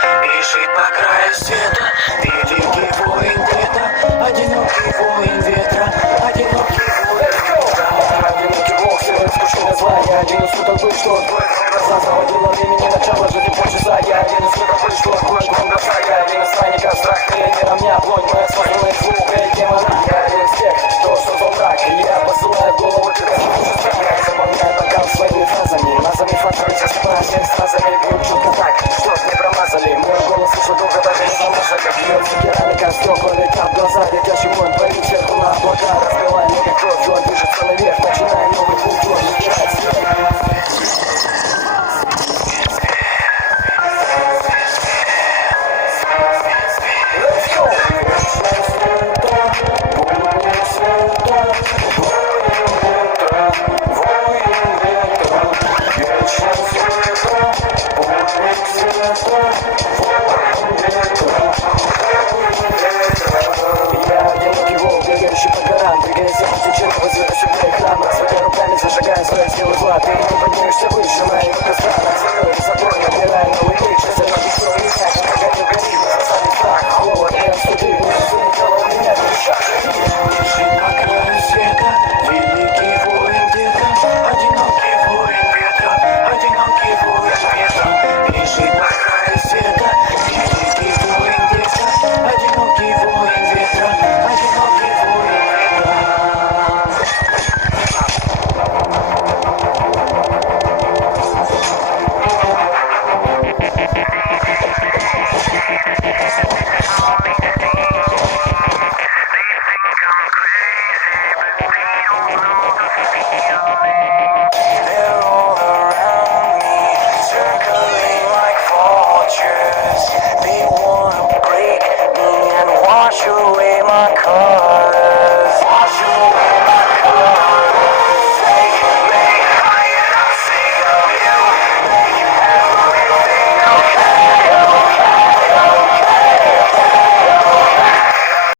Бежит по краю света великий воин где-то, одинокий воин ветра, одинокий воин ветра. Одинокий волк, сегодня скучное зла. Я один из суток был, что твой глаза заводило времени начало жизни полчаса. Я один из суток был, что твой глаза. Я один из странников, страх тренера, меня плоть моя связанная звук и демона. Я один из тех, кто создал мрак, и я посылаю в голову тебя слушать. Я заполняю бокал своими фразами, назами фразами, всеми фразами бьют чутко так, что не промазали. Мой голос слышу долго, даже не замажа, как бьется керамика, стекла летят в глаза, летящий мой парит сверху на облака, разбивая мне кровь, он движется наверх, начиная новый путь, он убирает свет. Ты не поднимешься выше моих костра. Развернуть собой, набирай новый миг. Сейчас я напишу и как не гори. Заставит страх, холод, я студи. Никого меня не шаг. Бежит по краю света великий воин где-то, одинокий воин ветра, одинокий воин ветра. Бежит по краю света великий воин где-то, одинокий воин ветра, одинокий воин ветра. They wanna break me and wash away my color.